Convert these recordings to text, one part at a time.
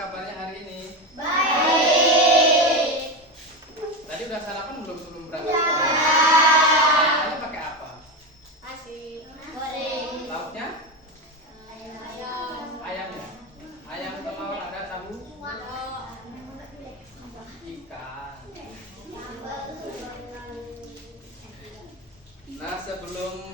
kabarnya hari ini? Baik. Tadi udah sarapan belum sebelum berangkat? Ya. Sarapannya pakai apa? Nasi goreng. Lauknya? Ayam. Ayamnya? Ayam, telur, ada tahu? Ikan. Nah, sebelum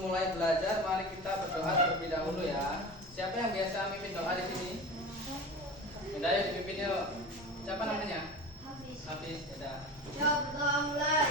mulai belajar, mari kita berdoa terlebih dahulu ya. Siapa yang biasa mimpin doa di sini? Udah, yuk dipimpin yuk. Siapa namanya? Hafiz. Udah. Yuk, berdoa mulai.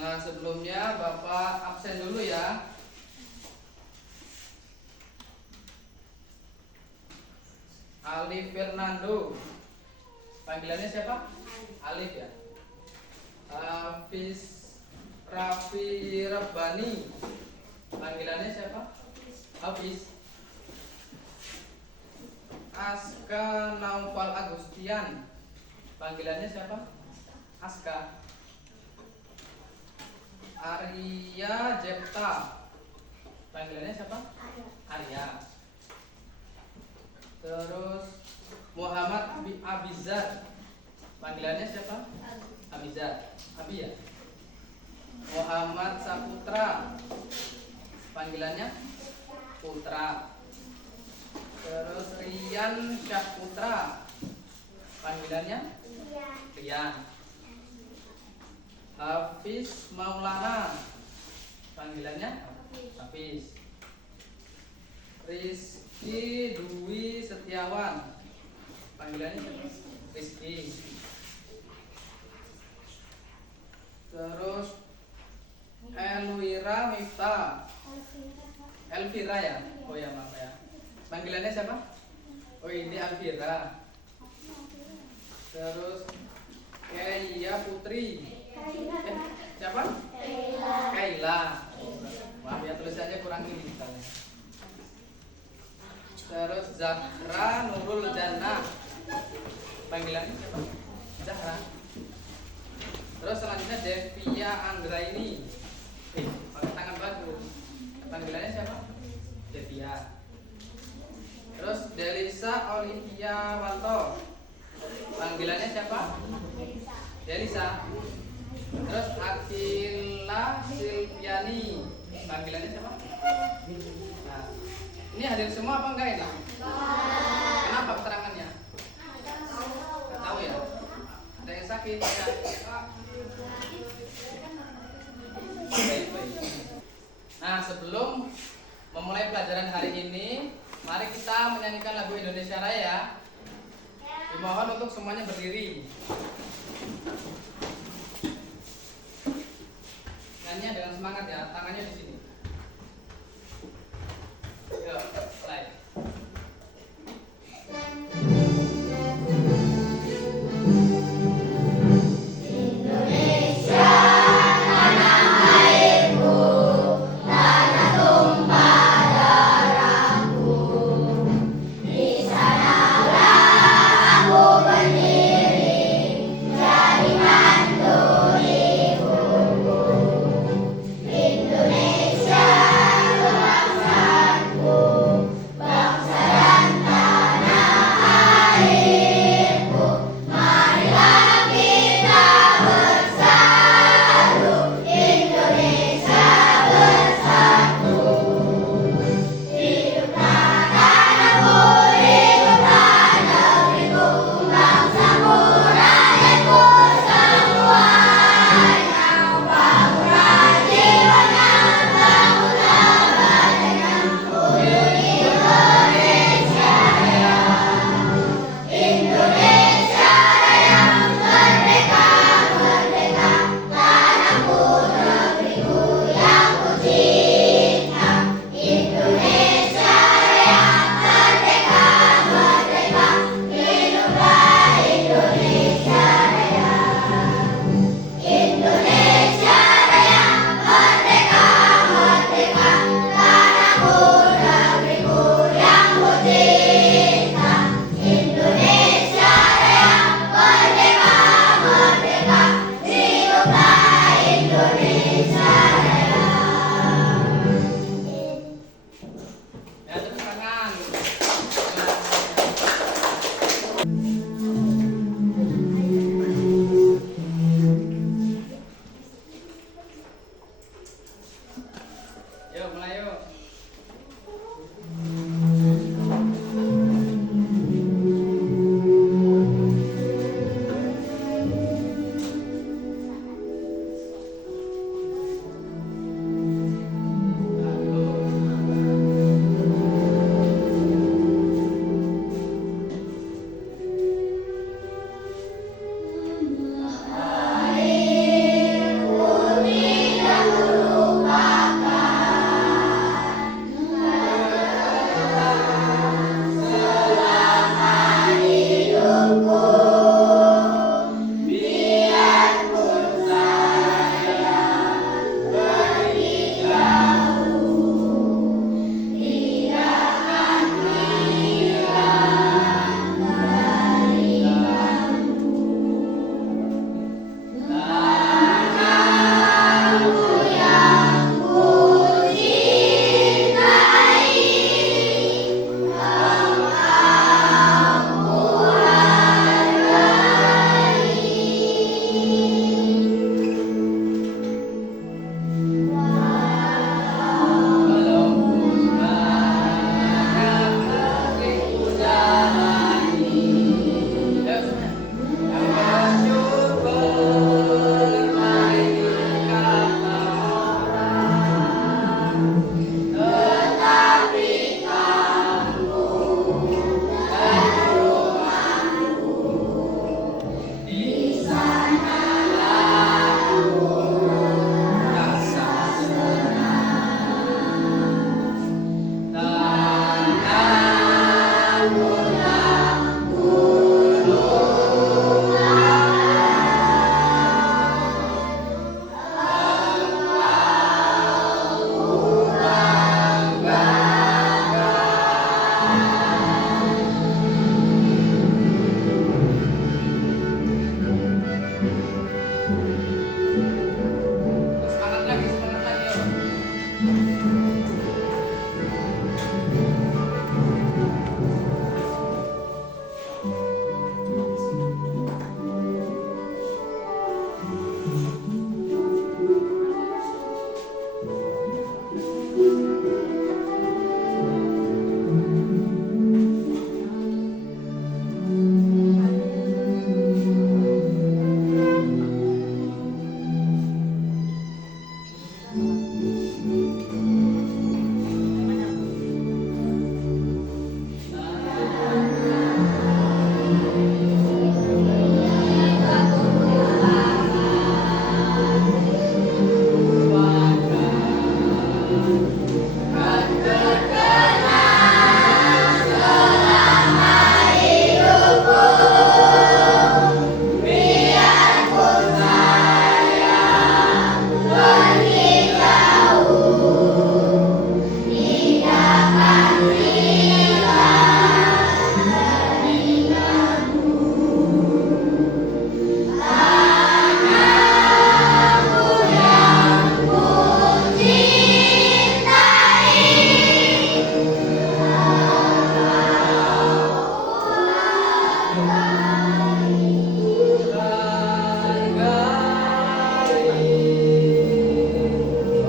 Nah, sebelumnya Bapak absen dulu ya. Alif Fernando. Panggilannya siapa? Alif ya. Hafiz Raffi Rabbani. Panggilannya siapa? Hafiz. Aska Naufal Agustian. Panggilannya siapa? Aska. Arya Jepta. Panggilannya siapa? Arya. Terus Muhammad Abizar. Panggilannya siapa? Abizar. Abi ya. Muhammad Saputra. Panggilannya Putra. Terus Rian Syahputra. Panggilannya Rian. Hafiz Maulana. Panggilannya Hafiz. Rizky Dwi Setiawan. Panggilannya siapa? Rizky. Terus Elvira Miftah. Elvira ya? Oh ya, maaf ya. Panggilannya siapa? Oh, ini Elvira. Terus Keia Putri. Siapa? Kaila. Maaf ya, tulisannya kurang ini misalnya. Terus Zahra Nurul Jannah. Panggilannya siapa? Zahra. Terus selanjutnya Devia Anggraini. Pakai tangan bagus. Panggilannya siapa? Devia. Terus Delisa Olivia Wanto. Panggilannya siapa? Delisa. Terus Akila Silviani. Panggilannya siapa? Nah, ini hadir semua apa enggak ini? Kenapa keterangannya? Nggak tahu ya. Ada yang sakit ya? Nah, sebelum memulai pelajaran hari ini, mari kita menyanyikan lagu Indonesia Raya. Dimohon untuk semuanya berdiri. Nyanyi dengan semangat ya, tangannya di sini. Yuk, mulai. Indonesia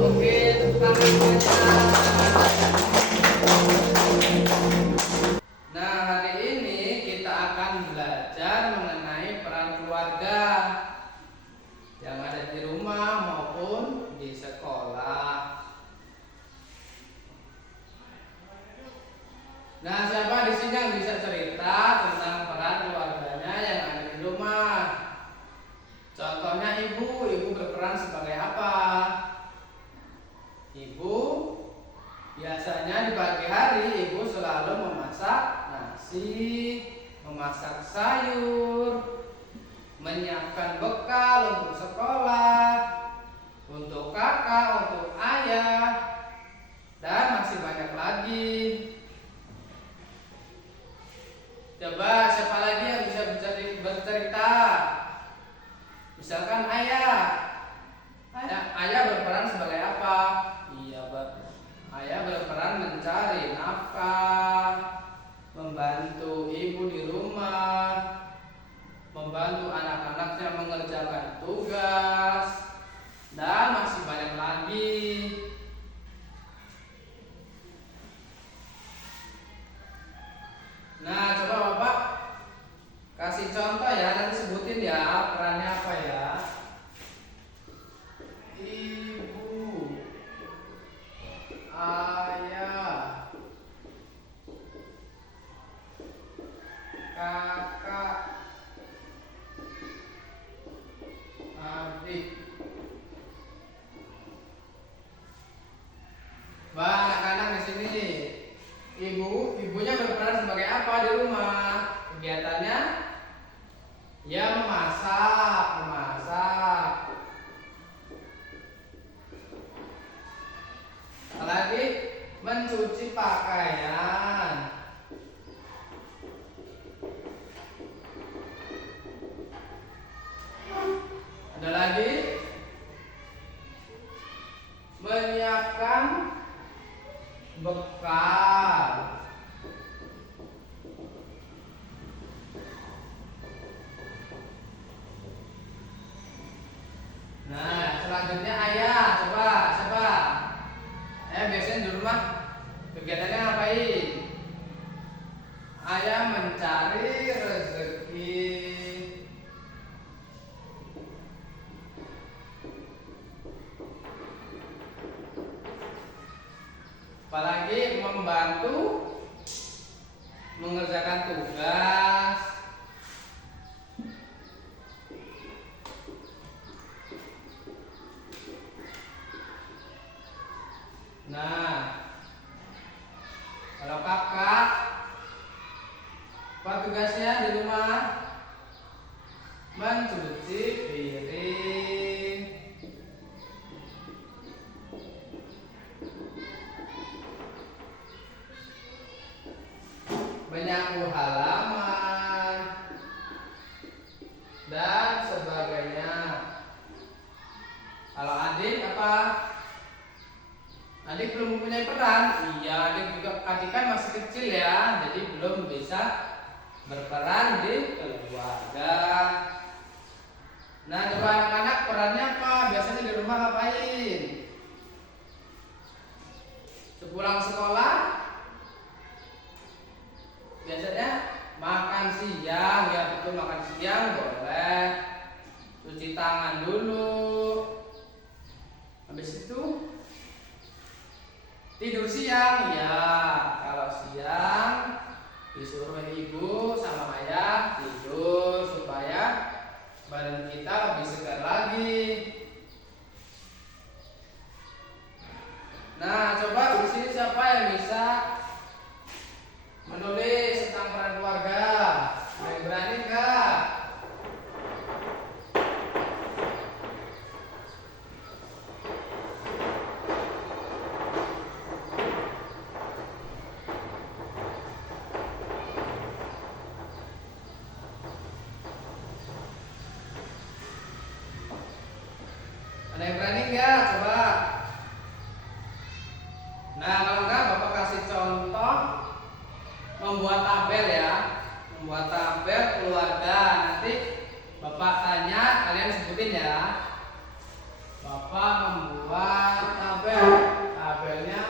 Oke, tepuk tangan semuanya. Nah, hari ini kita akan belajar mengenai peran keluarga yang ada di rumah maupun di sekolah. Nah, siapa di sini yang bisa cerita tentang peran keluarganya yang ada di rumah? Contohnya ibu berperan sebagai apa? Ibu biasanya di pagi hari ibu selalu memasak nasi, memasak sayur, menyiapkan bekal untuk sekolah, untuk kakak, untuk ayah, dan masih banyak lagi. Coba siapa lagi yang bisa bercerita? Misalkan ayah berperan sebagai apa? Ayah berperan mencari nafkah, membantu ibu di rumah, membantu anak-anaknya mengerjakan tugas, dan masih banyak lagi. Nah, coba Bapak kasih contoh ya, nanti sebutin ya perannya apa ya. Ibu, ayah, kakak, adik. Bah, anak-anak di sini, ibunya berperan sebagai apa di rumah? Kegiatannya ya memasak. Apalagi mencuci pakaian. Ada lagi menyiapkan bekal. Nah, selanjutnya ayah, coba siapa? Biasanya di rumah kegiatannya ngapain? Ayah mencari rezeki. Apalagi membantu mengerjakan tugas. Nah, kalau kakak, apa tugasnya di rumah? Mencuci piring. Menyapu halaman dan sebagainya. Kalau adik apa? Adik belum mempunyai peran. Iya, adik kan masih kecil ya, jadi belum bisa berperan di keluarga. Nah, coba anak-anak perannya apa? Biasanya di rumah ngapain? Sepulang sekolah biasanya makan siang, ya betul, makan siang boleh, cuci tangan dulu, habis itu tidur siang. Ya, kalau siang disuruh ibu sama ayah tidur supaya badan kita lebih segar lagi. Nah, coba di sini siapa yang bisa menulis tentang peran keluarga? Ada yang berani nggak? Ada yang berani nggak? Coba. Nah, kalau enggak, Bapak kasih contoh membuat tabel ya. Membuat tabel keluarga. Nanti Bapak tanya, kalian sebutin ya. Bapak membuat tabel. Tabelnya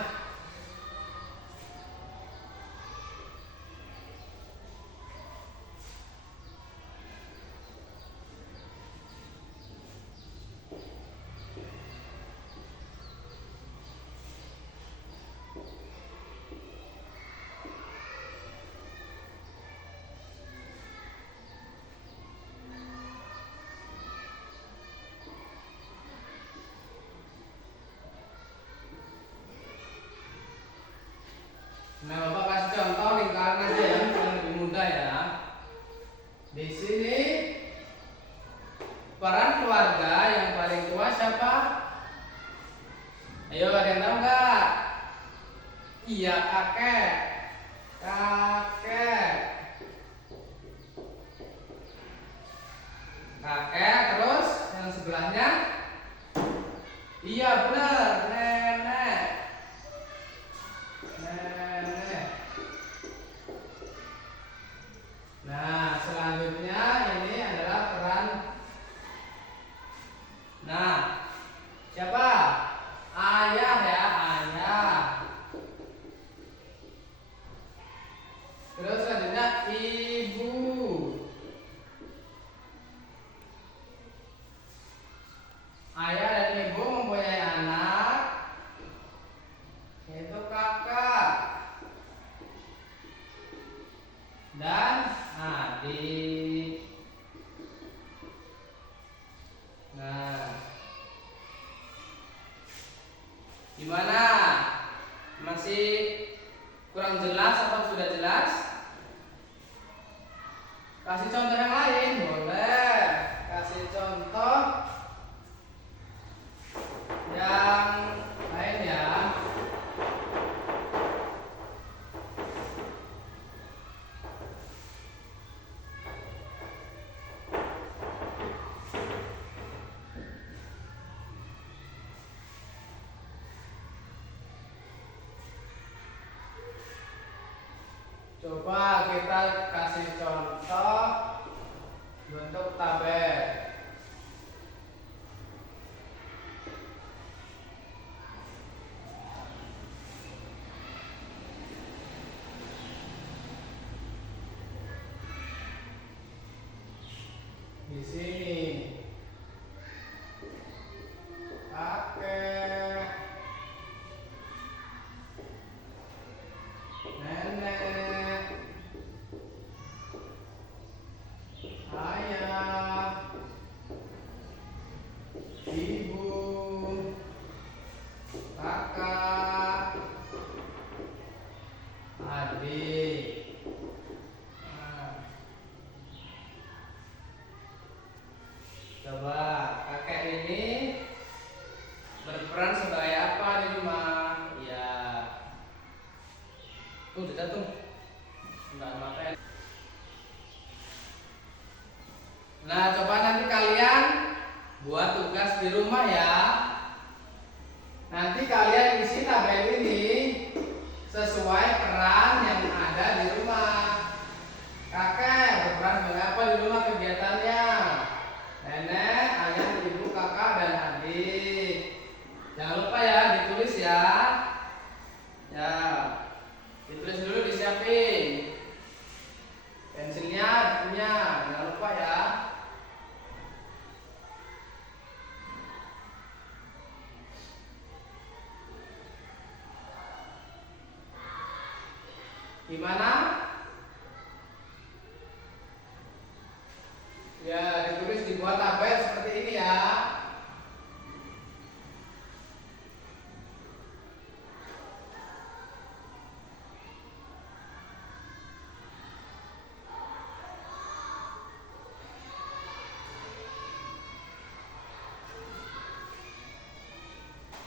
Nah, Bapak kasih contoh lingkaran aja ya, yang lebih mudah ya. Di sini peran keluarga yang paling tua siapa? Ayo, ada yang tahu nggak? Iya, kakek. Kakek. Kakek, terus yang sebelahnya? Iya, benar, nenek. Nenek. Nah, selanjutnya ini adalah peran. Nah, siapa? Ayah ya, ayah. Terus selanjutnya ibu. Ayah dan ibu mempunyai anak, yaitu kakak dan adik. Nah, gimana? Masih kurang jelas atau sudah jelas? Kasih contoh yang lain, boleh. Kasih contoh yang lain ya. Coba kita kasih contoh bentuk tabel. Di sini kakek, nenek, ayah, ibu, kakak, adik. Nah, coba kakek ini berperan sebagai apa di rumah? Ya, tuh tidak tuh, nggak makan. Nah, coba nanti kalian buat tugas di rumah ya. Nanti kalian isi tabel ini sesuai peran yang ada di rumah. Kakek berperan sebagai apa di rumah kegiatannya? Nenek, ayah, ibu, kakak, dan adik. Jangan lupa ya ditulis ya. Ya, ditulis dulu, disiapin. Pensilnya, bukunya, jangan lupa ya. Gimana? Ya, ditulis dibuat tabel seperti ini ya.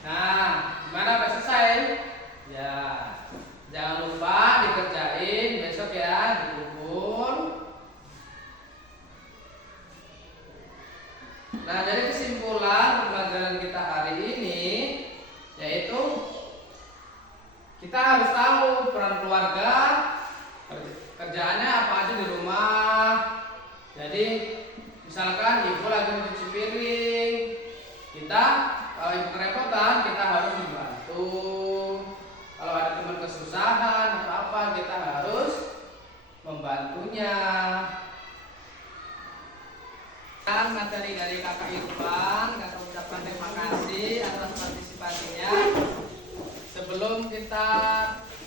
Nah, gimana, udah selesai? Ya, jangan lupa dikerjain besok ya, dikumpul. Nah, jadi kesimpulan pelajaran kita hari ini yaitu kita harus tahu peran keluarga, kerjaannya apa aja di rumah. Jadi, misalkan ibu lagi mencuci piring, kita kalau ibu kerepotan, kita harus membantu. Kalau ada teman kesusahan atau apa, kita harus membantunya. Dan materi dari Kakak Irfan, Kakak ucapkan terima kasih atas partisipasinya. Sebelum kita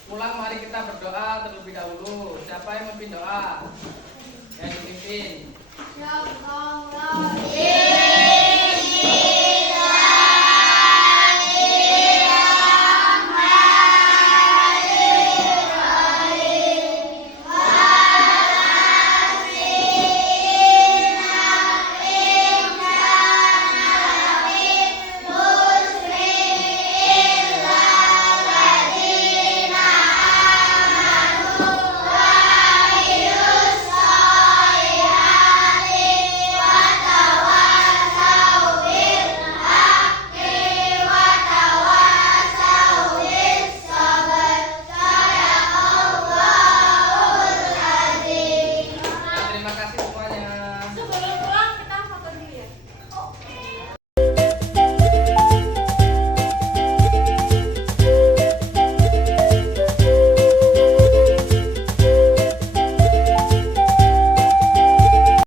pulang, mari kita berdoa terlebih dahulu. Siapa yang memimpin doa? Yang dipimpin. Ya Allah.